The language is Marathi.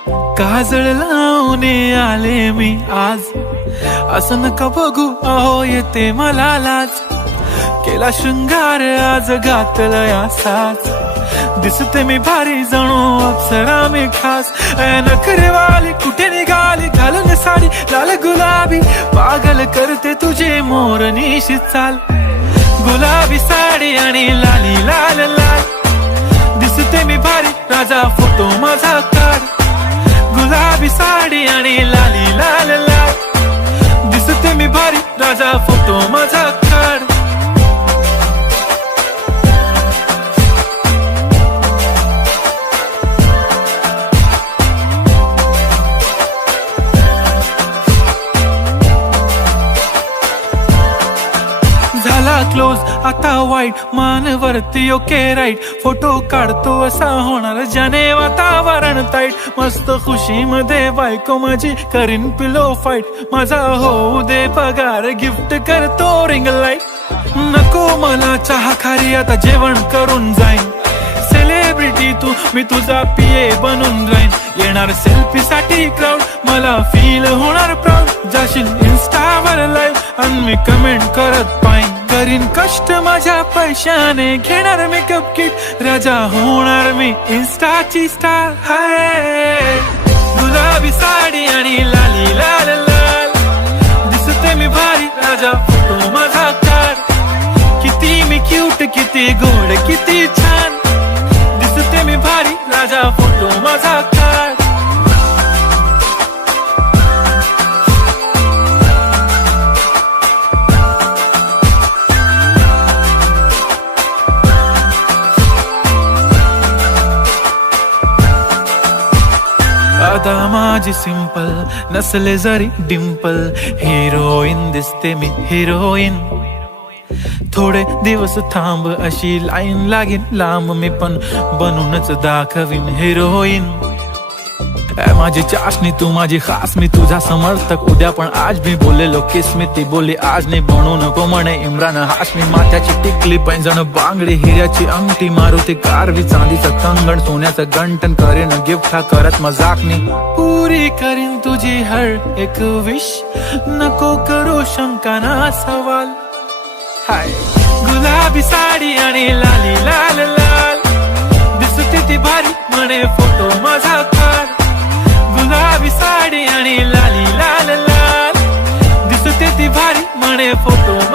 काजळ लावून आले मी आज, असं नका बघू अहो येते मला लाज. केला शृंगार आज घातलाय असाच, दिसते मी भारी जणू अप्सरा मी खास. नखरेवाली कुठे निघाली घालून साडी लाल गुलाबी, पागल करते तुझे मोरनीशी चाल. गुलाबी साडी आणि लाली लाल लाल, दिसते मी भारी राजा फोटो माझा काढ. गुलाबी साडी आणि लाली लाल लाल, दिसते मी भारी राजा फोटो माझा काढ. झाला क्लोज आता वाईट, मानवरती ओके राईट. फोटो काढतो असा होणार ज्याने वातावरण ताईट. मस्त खुशी मध्ये बायको माझी करीन पिलो फाईट. माझा होऊ दे पगार गिफ्ट करतो रिंग लाईट. नको मला चहा खारी आता जेवण करून जाईन. सेलिब्रिटी तू मी तुझा पिये बनून राहीन. येणार सेल्फी साठी क्राऊड मला फील होणार प्राऊड. जाशील इन्स्टावर लाईव्ह आणि मी कमेंट करत पाईन. करीन कष्ट माझ्या पैशाने घेणार मेकअप किट. राजा होणार मी इन्स्टाची स्टार. हाय गुलाबी साडी आणि लाली लाल लाल, दिसते मी भारी राजा फोटो माझा काढ. किती मी क्यूट किती गोड किती छान, दिसते मी भारी राजा फोटो माझा काढ. आता माझी सिंपल नसले जरी डिंपल, हिरोईन दिसते मी हिरोईन. थोडे दिवस थांब अशी लाईन लागेल लांब, मी पण बनूनच दाखवीन हिरोईन. माझी चाशनी तू माझी खास, मी तुझा समर्थक उद्या पण आज मी बोलेलो किस मी ती बोली आज नाही. बनू नको म्हणे इम्रान हाशमी. माथ्याची टिकली पैंजण बांगडी हिऱ्याची अंगठी, मारुती कारवी चांदीचं कंगण सोन्याचं गंटन. करेन गिफ्ट हा करत मजाकनी, पुरी करीन तुझी हर एक विश. नको करू शंका ना सवाल. हाय गुलाबी साडी आणि लाली लाल लाल, दिसते ती भारी म्हणे फोटो माझा काढ. गुलाबी साडी आणि लाली लाल लाल, दिसते ती भारी म्हणे फोटो